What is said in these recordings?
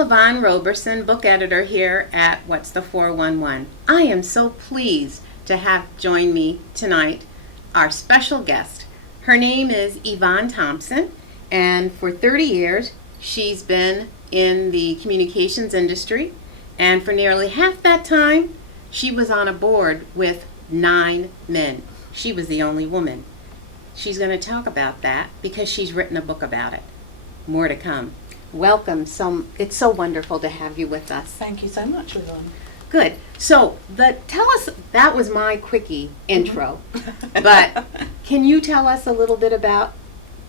Yvonne Roberson, book editor here at What's the 411. I am so pleased to have join me tonight our special guest. Her name is Yvonne Thompson, and for 30 years she's been in the communications industry, and for nearly half that time she was on a board with 9 men. She was the only woman. She's going to talk about that because she's written a book about it. More to come. Welcome. It's so wonderful to have you with us. Thank you so much, Yvonne. Good. So, tell us, that was my quickie intro, but can you tell us a little bit about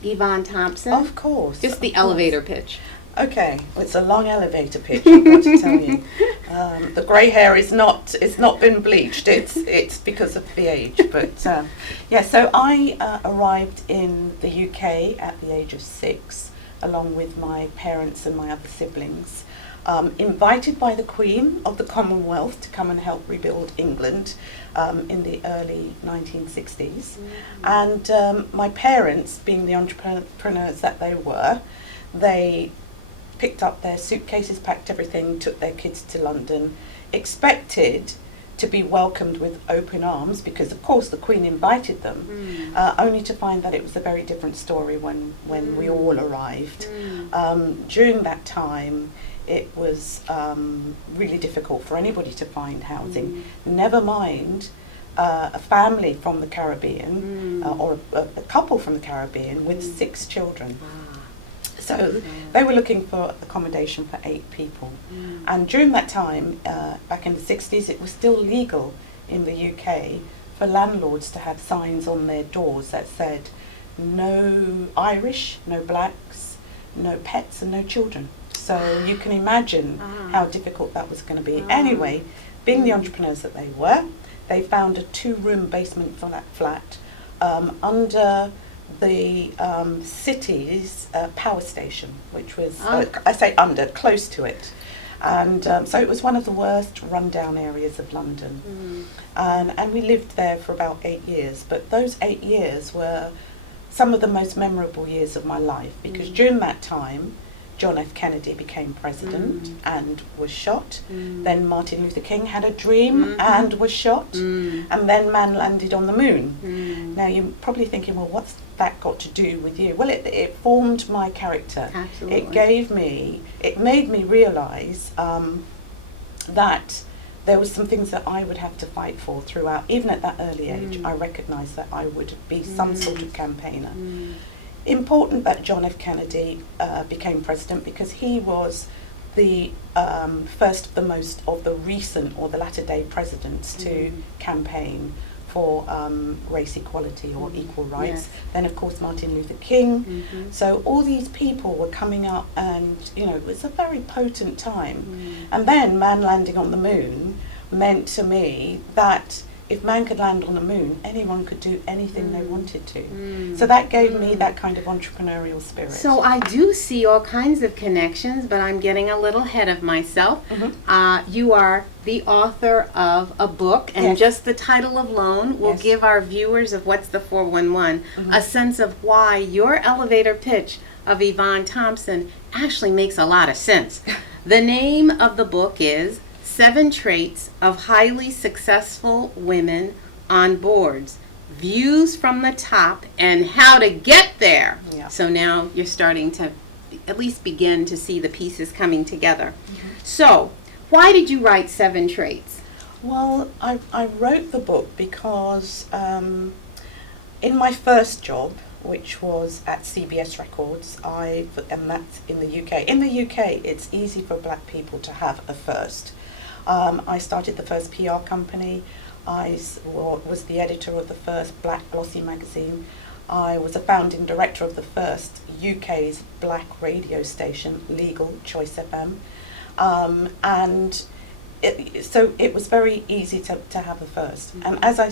Yvonne Thompson? Of course. Just the elevator pitch. Okay, well, it's a long elevator pitch, I've got to tell you. The grey hair it's not been bleached, it's because of the age. But so I arrived in the UK at the age of 6, along with my parents and my other siblings, invited by the Queen of the Commonwealth to come and help rebuild England in the early 1960s. And my parents, being the entrepreneurs that they were, they picked up their suitcases, packed everything, took their kids to London, expected to be welcomed with open arms because, of course, the Queen invited them, only to find that it was a very different story when we all arrived. During that time, it was really difficult for anybody to find housing, never mind a family from the Caribbean or a couple from the Caribbean with 6 children. So they were looking for accommodation for 8 people. And during that time, back in the 60s, it was still legal in the UK for landlords to have signs on their doors that said, no Irish, no blacks, no pets and no children. So you can imagine how difficult that was going to be. Anyway, being the entrepreneurs that they were, they found a 2-room basement flat under the city's power station, which was, I say under, close to it. And so it was one of the worst rundown areas of London. And we lived there for about 8 years. But those 8 years were some of the most memorable years of my life, because during that time, John F. Kennedy became president and was shot. Then Martin Luther King had a dream and was shot. And then man landed on the moon. Now you're probably thinking, well, what's that got to do with you? Well, it formed my character. Absolutely. It made me realise that there was some things that I would have to fight for throughout. Even at that early age, I recognised that I would be some sort of campaigner. Important that John F. Kennedy became president because he was the first of the recent or the latter day presidents to campaign for race equality or equal rights. Then of course Martin Luther King. So all these people were coming up, and it was a very potent time. And then man landing on the moon meant to me that if man could land on the moon, anyone could do anything they wanted to. So that gave me that kind of entrepreneurial spirit. So I do see all kinds of connections, but I'm getting a little ahead of myself. You are the author of a book, and just the title alone will give our viewers of What's the 411 a sense of why your elevator pitch of Yvonne Thompson actually makes a lot of sense. The name of the book is 7 Traits of Highly Successful Women on Boards, Views from the Top, and How to Get There. So now you're starting to at least begin to see the pieces coming together. So why did you write 7 Traits? Well, I wrote the book because in my first job, which was at CBS Records, and that's in the UK. In the UK, it's easy for black people to have a first. I started the first PR company. I was the editor of the first black glossy magazine. I was a founding director of the first UK's black radio station, Legal Choice FM. So it was very easy to have a first. And as I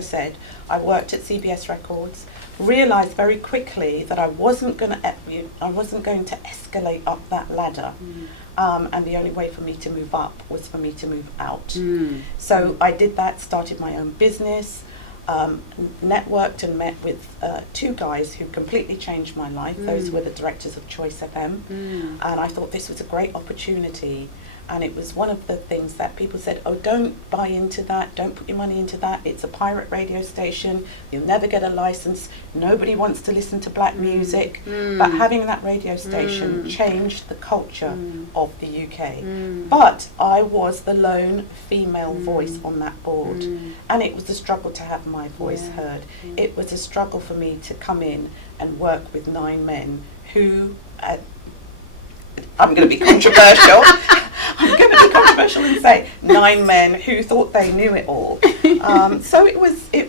said, I worked at CBS Records, realised very quickly that I wasn't going to escalate up that ladder. And the only way for me to move up was for me to move out. So I did that, started my own business. networked and met with two guys who completely changed my life. Those were the directors of Choice FM, and I thought this was a great opportunity. And it was one of the things that people said, oh, don't buy into that, don't put your money into that, it's a pirate radio station, you'll never get a license, nobody wants to listen to black music. But having that radio station changed the culture of the UK. But I was the lone female voice on that board, and it was a struggle to have my voice heard. It was a struggle for me to come in and work with 9 men who, I'm going to be controversial, I'm going to be controversial and say 9 men who thought they knew it all. So it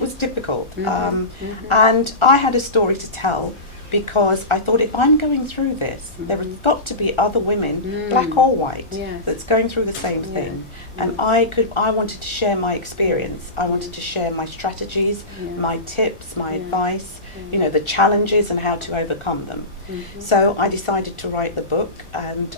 was difficult. And I had a story to tell, because I thought, if I'm going through this, there has got to be other women, black or white, that's going through the same thing. And I wanted to share my experience. I wanted to share my strategies, my tips, my advice, you know, the challenges and how to overcome them. So I decided to write the book, and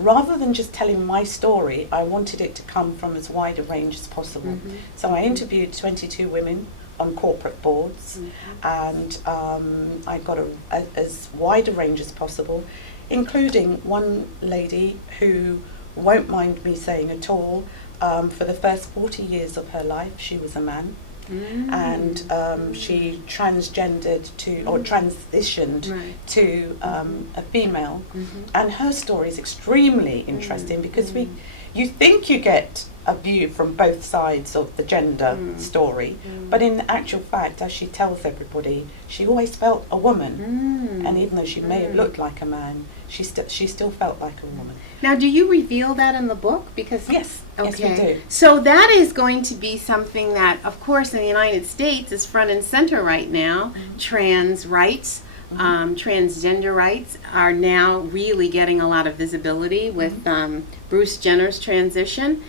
rather than just telling my story, I wanted it to come from as wide a range as possible. So I interviewed 22 women on corporate boards, and I got as wide a range as possible, including one lady who won't mind me saying at all, for the first 40 years of her life she was a man. And she transgendered to, or transitioned to a female, and her story is extremely interesting, because you think you get a view from both sides of the gender story, but in actual fact, as she tells everybody, she always felt a woman, and even though she may have looked like a man, she still felt like a woman. Now, do you reveal that in the book? Because yes, okay. Yes, we do. So that is going to be something that, of course, in the United States is front and center right now. Trans rights, transgender rights are now really getting a lot of visibility with Bruce Jenner's transition.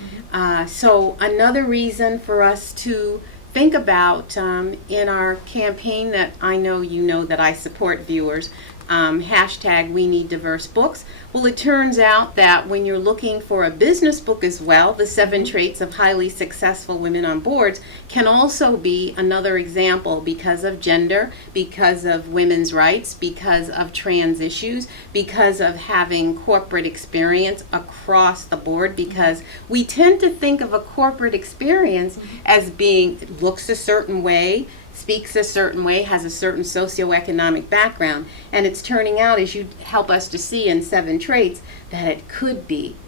So another reason for us to think about in our campaign that I know you know that I support, viewers, hashtag We Need Diverse Books. Well, it turns out that when you're looking for a business book as well, the 7 Traits of Highly Successful Women on Boards can also be another example, because of gender, because of women's rights, because of trans issues, because of having corporate experience across the board, because we tend to think of a corporate experience as being, looks a certain way, speaks a certain way, has a certain socioeconomic background, and it's turning out, as you help us to see in 7 Traits, that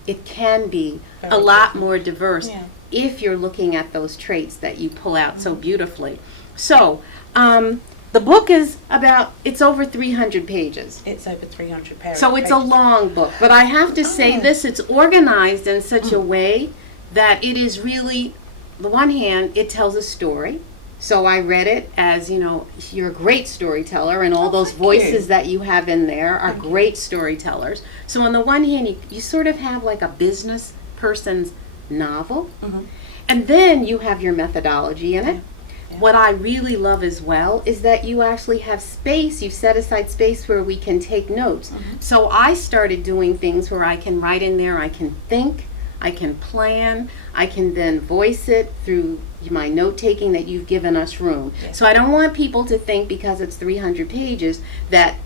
it can be a lot more diverse if you're looking at those traits that you pull out so beautifully. So the book is it's over 300 pages. It's over 300 pages. So it's a long book, but I have to say this, it's organized in such a way that it is really, on the one hand, it tells a story. So I read it as, you know, you're a great storyteller, and all those voices that you have in there are great storytellers. So on the one hand, you sort of have like a business person's novel, and then you have your methodology in it. What I really love as well is that you actually have space, you've set aside space where we can take notes. So I started doing things where I can write in there, I can think, I can plan, I can then voice it through my note-taking that you've given us room. So I don't want people to think, because it's 300 pages, that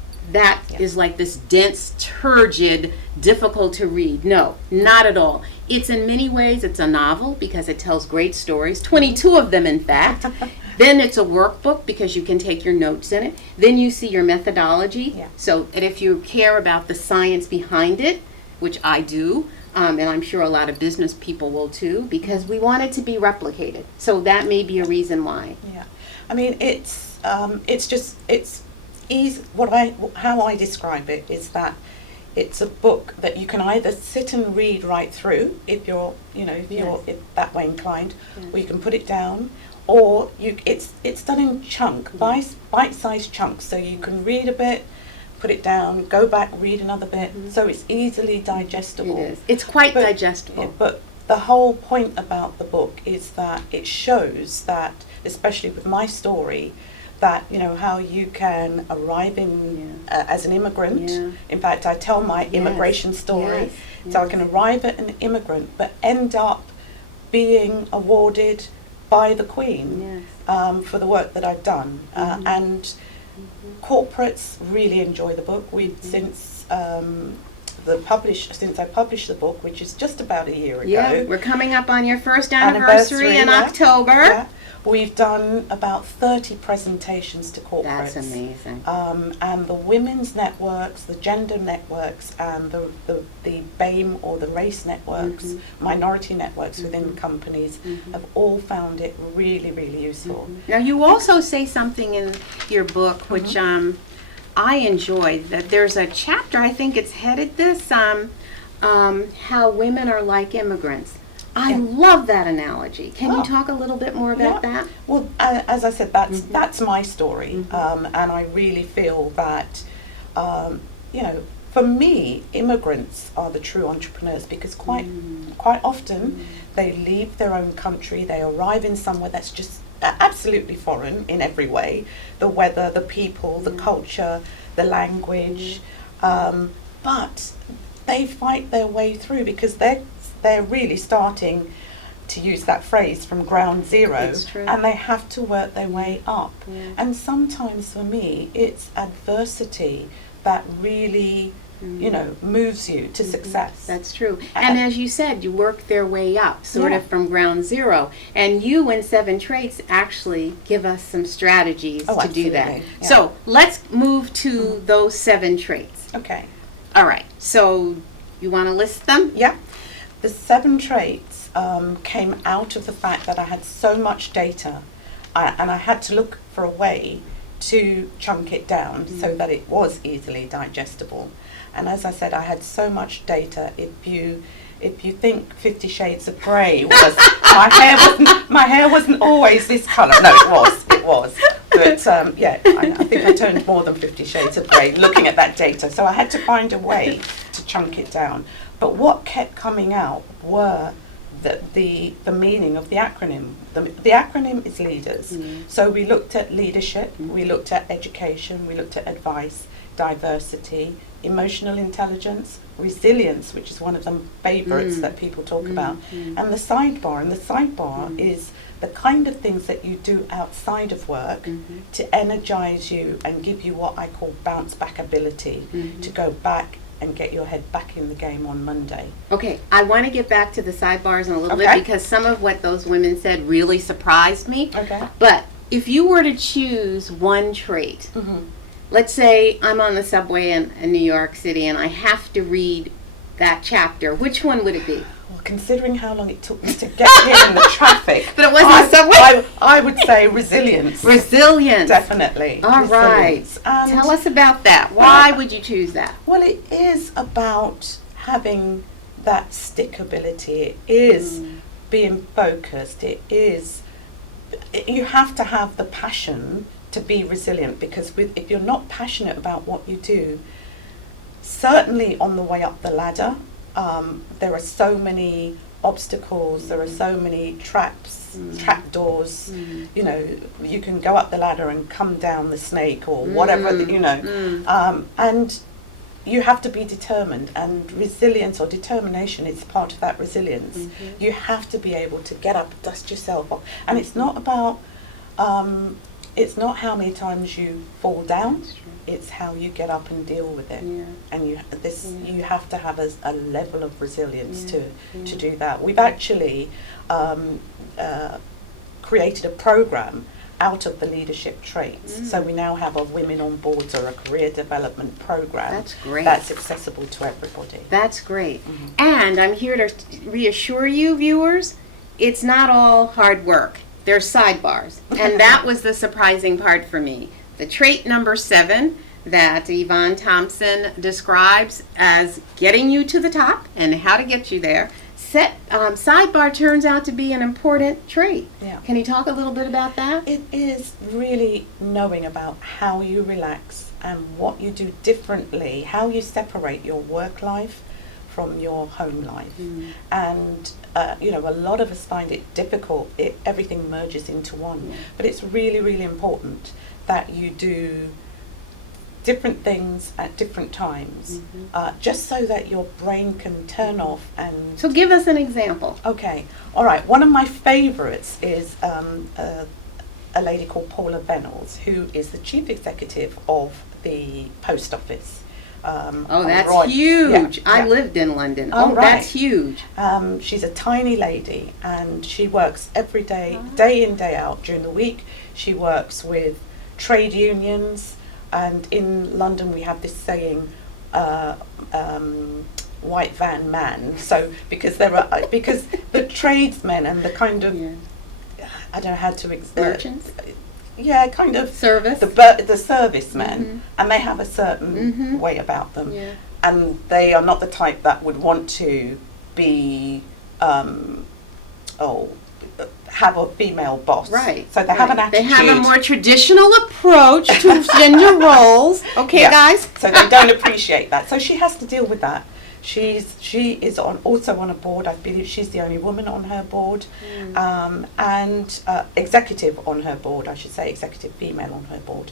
is like this dense, turgid, difficult to read. No, not at all. It's in many ways, it's a novel because it tells great stories, 22 of them in fact. Then it's a workbook because you can take your notes in it. Then you see your methodology. So and if you care about the science behind it, which I do, and I'm sure a lot of business people will too, because we want it to be replicated. So that may be a reason why. Yeah, I mean it's easy. How I describe it is that it's a book that you can either sit and read right through if you're that way inclined, or you can put it down, or it's done in bite-sized chunks, so you can read a bit, put it down, go back, read another bit, so it's easily digestible. It is. It's quite digestible. Yeah, but the whole point about the book is that it shows that, especially with my story, that how you can arrive in as an immigrant. In fact, I tell my immigration story. So I can arrive at an immigrant, but end up being awarded by the Queen Yes. for the work that I've done. And corporates really enjoy the book. Since I published the book, which is just about a year ago. Yeah, we're coming up on your first anniversary in October. Yeah. We've done about 30 presentations to corporates. That's amazing. And the women's networks, the gender networks, and the BAME or the race networks, minority networks within companies have all found it really, really useful. Now, you also say something in your book which I enjoyed, that there's a chapter, I think it's headed this, how women are like immigrants. I love that analogy. Can you talk a little bit more about that? Well, as I said, that's my story, and I really feel that, for me, immigrants are the true entrepreneurs, because quite often they leave their own country, they arrive in somewhere that's just absolutely foreign in every way, the weather, the people, the culture, the language, but they fight their way through because they're really starting, to use that phrase, from ground zero, and they have to work their way up. And sometimes for me it's adversity that really moves you to success. That's true. And as you said, you work their way up, sort of from ground zero. And you in 7 Traits actually give us some strategies to do that. Yeah. So let's move to those 7 traits. Okay. All right. So you want to list them? Yeah. The 7 traits came out of the fact that I had so much data, and I had to look for a way to chunk it down so that it was easily digestible. And as I said, I had so much data. If you think 50 Shades of Grey was my hair wasn't always this colour. No, it was. But I think I turned more than 50 Shades of Grey looking at that data. So I had to find a way to chunk it down. But what kept coming out were the meaning of the acronym. The acronym is leaders. So we looked at leadership, we looked at education, we looked at advice, diversity, emotional intelligence, resilience, which is one of the favourites that people talk about, and the sidebar. And the sidebar is the kind of things that you do outside of work to energise you and give you what I call bounce back ability to go back and get your head back in the game on Monday. Okay, I want to get back to the sidebars in a little bit, because some of what those women said really surprised me. Okay. But if you were to choose one trait, let's say I'm on the subway in New York City and I have to read that chapter, which one would it be? Well, considering how long it took me to get here in the traffic, but it wasn't the subway. I would say resilience. Resilience. Definitely. All right. And tell us about that. Why would you choose that? Well, it is about having that stickability. It is being focused. You have to have the passion to be resilient, because if you're not passionate about what you do, certainly on the way up the ladder, there are so many obstacles, there are so many traps, trapdoors. You can go up the ladder and come down the snake or whatever, and you have to be determined, and resilience or determination is part of that resilience. You have to be able to get up, dust yourself off, and it's not about it's not how many times you fall down, it's how you get up and deal with it. And you have to have a level of resilience to do that. We've actually created a program out of the leadership traits. So we now have a Women on Boards, or a career development program. That's great. That's accessible to everybody. That's great. And I'm here to reassure you, viewers, it's not all hard work. There's sidebars. And that was the surprising part for me. The trait number 7 that Yvonne Thompson describes as getting you to the top and how to get you there, sidebar turns out to be an important trait. Can you talk a little bit about that? It is really knowing about how you relax and what you do differently, how you separate your work life from your home life. And a lot of us find it difficult. Everything merges into one. But it's really, really important that you do different things at different times, just so that your brain can turn off and... So give us an example. Okay, all right. One of my favourites is a lady called Paula Venables, who is the chief executive of the post office. That's huge. I lived in London. Right. That's huge. She's a tiny lady, and she works every day, day in, day out. During the week, she works with trade unions, and in London we have this saying, white van man. So because the tradesmen and the kind of I don't know how to merchants. Kind of service. The servicemen, and they have a certain way about them, and they are not the type that would want to be have a female boss. Right. So they have an attitude. They have a more traditional approach to gender roles. Okay, guys. So they don't appreciate that. So she has to deal with that. She is also on a board. I believe she's the only woman on her board, and executive on her board. I should say executive female on her board.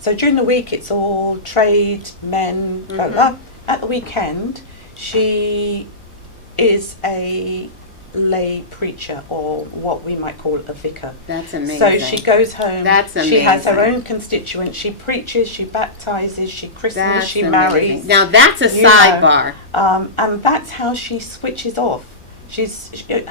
So during the week it's all trade men. At the weekend she is a lay preacher, or what we might call a vicar. That's amazing. So she goes home. That's amazing. She has her own constituents. She preaches, she baptizes, she christens, she marries. Now that's a sidebar. And that's how she switches off.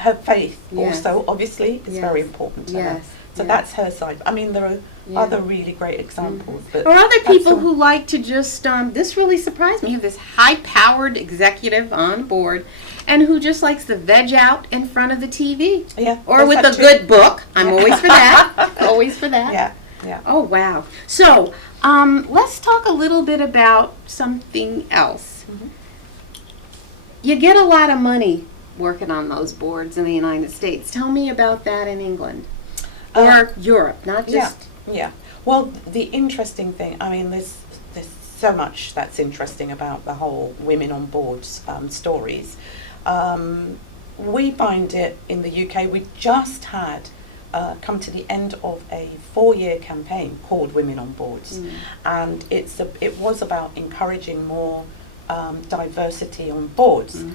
Her faith also obviously is very important to her. So that's her side. I mean, there are other really great examples. But or other people who like to just, this really surprised me. You have this high-powered executive on board, and who just likes to veg out in front of the TV. Yeah. Or with a good book. I'm always for that. Always for that. Yeah. Oh, wow. So, let's talk a little bit about something else. You get a lot of money working on those boards in the United States. Tell me about that in England. Or Europe, not just... Yeah. Well, the interesting thing, I mean, there's so much that's interesting about the whole women on boards stories. We find it in the UK. We just had come to the end of a 4-year campaign called Women on Boards, and it was about encouraging more diversity on boards.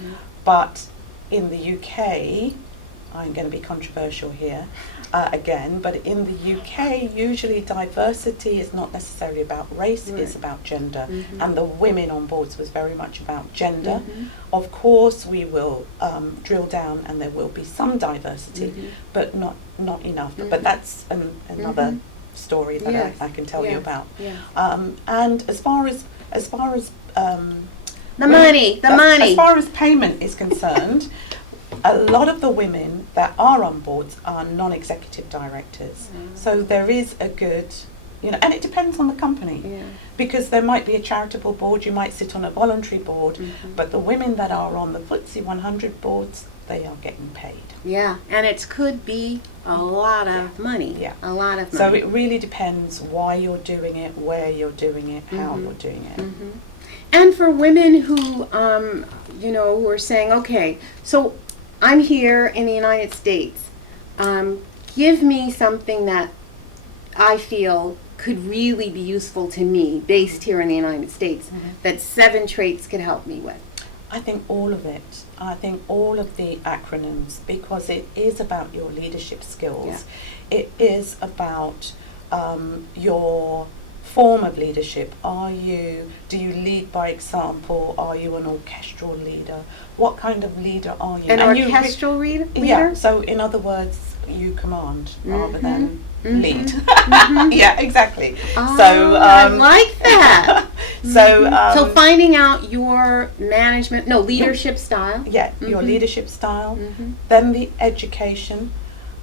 But in the UK, I'm going to be controversial here again, but in the UK, usually diversity is not necessarily about race, it's about gender. And the women on boards was very much about gender. Of course, we will drill down and there will be some diversity, but not enough. But that's another story that I can tell you about. And as far as as far as payment is concerned, a lot of the women that are on boards are non-executive directors. So there is a good, and it depends on the company. Because there might be a charitable board, you might sit on a voluntary board, but the women that are on the FTSE 100 boards, they are getting paid. Yeah, and it could be a lot of money. Yeah. A lot of money. So it really depends why you're doing it, where you're doing it, how you're doing it. And for women who, who are saying, okay, so I'm here in the United States. Give me something that I feel could really be useful to me, based here in the United States, that 7 traits could help me with. I think all of it. I think all of the acronyms, because it is about your leadership skills. It is about your form of leadership. Do you lead by example? Are you an orchestral leader? What kind of leader are you? An orchestral leader? Yeah, so in other words, you command rather than lead. Yeah, exactly. Oh, so I like that. So finding out your leadership style. Yeah, your leadership style. Then the education.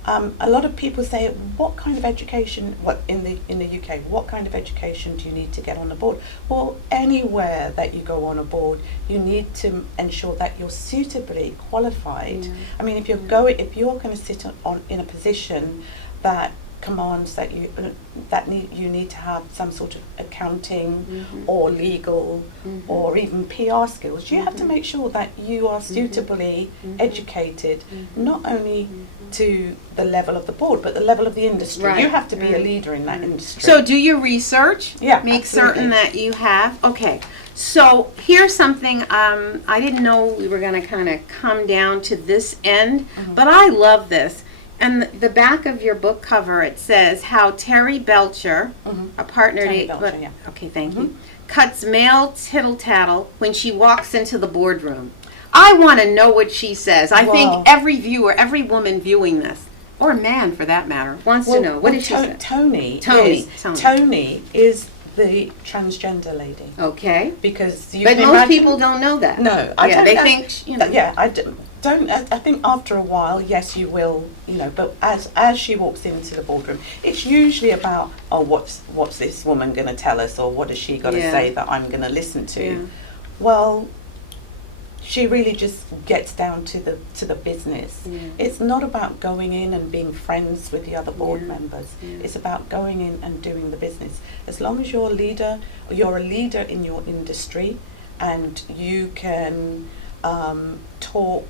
A lot of people say, what kind of education, in the UK, what kind of education do you need to get on the board? Well, anywhere that you go on a board, you need to ensure that you're suitably qualified. I mean, if you're going to sit in a position that commands that you need to have some sort of accounting Mm-hmm. or legal Mm-hmm. or even PR skills. You have to Mhm. make sure that you are suitably Mhm. educated, Mhm. not only Mhm. to the level of the board, but the level of the industry. Right, You have to be a right, leader in that right. industry. So do your research. Yeah, Make absolutely. certain that you have. Okay. So here's something. I didn't know we were going to kind of come down to this end, Mhm. but I love this. And the back of your book cover, it says how Terry Belcher, Mhm. a partner Terry to Belcher, yeah. okay, thank Mhm. you, cuts male tittle tattle when she walks into the boardroom. I want to know what she says. I Wow. think every viewer, every woman viewing this, or man for that matter, wants to know. What did she say? Tony. Tony. Is the transgender lady. Okay. Because you But can most imagine, people don't know that. No, I Yeah, don't. they know. think, you know. Yeah, don't. I think after a while, yes, you will. But as she walks into the boardroom, it's usually about, oh, what's this woman going to tell us, or what has she got to Yeah. say that I'm going to listen to? Yeah. Well, she really just gets down to the business. Yeah. It's not about going in and being friends with the other board Yeah. members. Yeah. It's about going in and doing the business. As long as you're a leader in your industry, and you can talk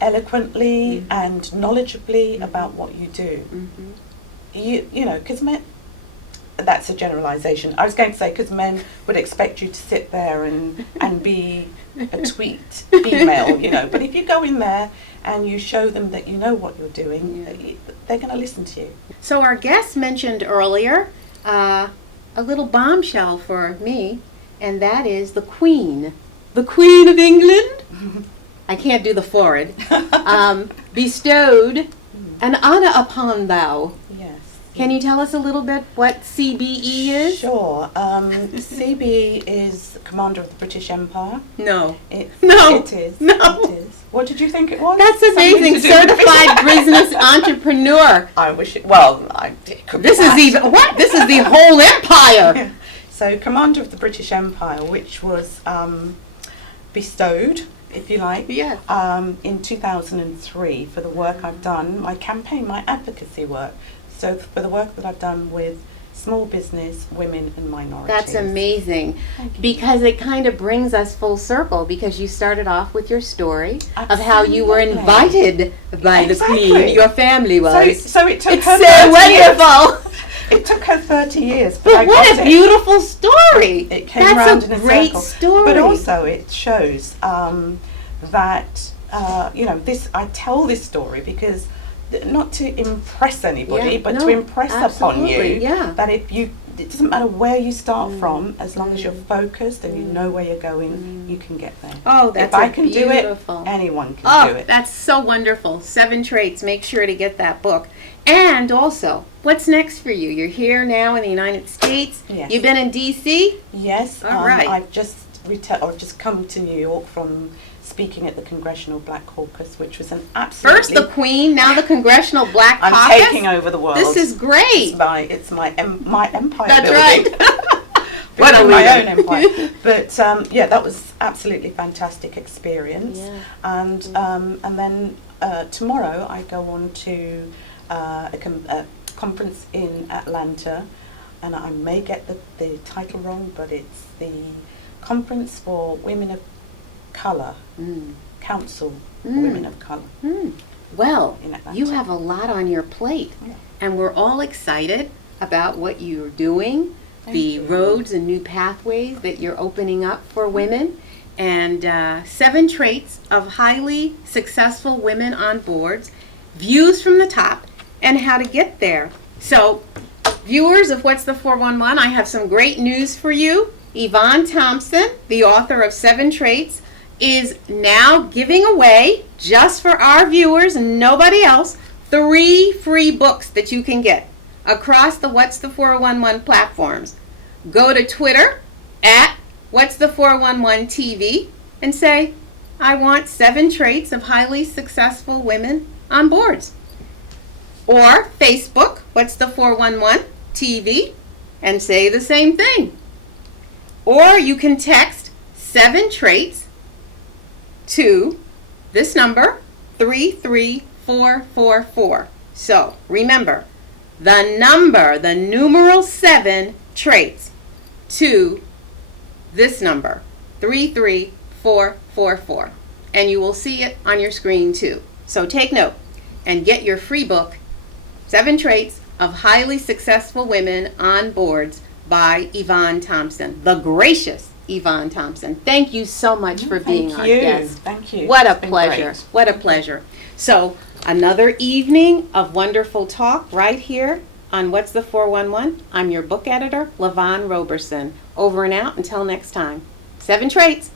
eloquently Mhm. and knowledgeably Mhm. about what you do. Mm-hmm. You know, because men, that's a generalization. I was going to say, because men would expect you to sit there and be a tweet female, but if you go in there and you show them that you know what you're doing, Yeah. they're going to listen to you. So our guest mentioned earlier a little bombshell for me, and that is the Queen of England. I can't do the forehead. Bestowed an honor upon thou. Yes. Can you tell us a little bit what CBE is? Sure. CBE is Commander of the British Empire. No. No. It is. No. It is. What did you think it was? That's Something amazing. to do with Certified business entrepreneur. I wish it. Well, it could be This is that. even what? This is the whole empire. So, Commander of the British Empire, which was bestowed, if you like, Yes. in 2003 for the work I've done, my campaign, my advocacy work. So, for the work that I've done with small business, women and minorities. That's amazing, Thank you. because it kind of brings us full circle, because you started off with your story of how you were Absolutely. invited by the Exactly. Queen. Your family was. So it took It's her so 30 years. wonderful. It took her 30 years. But I But what got a it. beautiful story. It came That's round a in a great circle. story. But also it shows that, this. I tell this story because not to impress anybody, Yeah, but no, to impress upon you absolutely, yeah. that it doesn't matter where you start from, as long as you're focused and you know where you're going, you can get there. Oh, that's if I can beautiful. do it, anyone can Oh, do it. that's so wonderful. 7 Traits. Make sure to get that book. And also, what's next for you? You're here now in the United States. Yes. You've been in D.C.? Yes, All right. I've just just come to New York from speaking at the Congressional Black Caucus, which was an absolutely... First the Queen, now the Congressional Black I'm Caucus? taking over the world. This is great. It's my empire That's building. right. What a Building my own leader. empire. But that was absolutely fantastic experience. Yeah. And then tomorrow I go on to a conference in Atlanta, and I may get the title wrong, but it's the Conference for Women of Colour, Council for Women of Colour. Well, In Atlanta. you have a lot on your plate, Yeah. and we're all excited about what you're doing, Thank the you. roads and new pathways that you're opening up for women, and 7 Traits of Highly Successful Women on Boards, Views from the Top, and how to get there. So, viewers of What's the 411, I have some great news for you. Yvonne Thompson, the author of 7 Traits, is now giving away, just for our viewers and nobody else, 3 free books that you can get across the What's the 411 platforms. Go to Twitter at What's the 411 TV and say, I want 7 Traits of Highly Successful Women on Boards. Or Facebook, What's the 411 TV, and say the same thing. Or you can text 7 Traits to this number, 33444. So remember, the number, the numeral 7 traits to this number, 33444. And you will see it on your screen too. So take note and get your free book, 7 Traits of Highly Successful Women on Boards by Yvonne Thompson, the gracious Yvonne Thompson. Thank you so much for being our guest. Thank you. What a It's been pleasure. great. What a pleasure. So another evening of wonderful talk right here on What's the 411. I'm your book editor, LaVon Roberson. Over and out until next time. 7 Traits.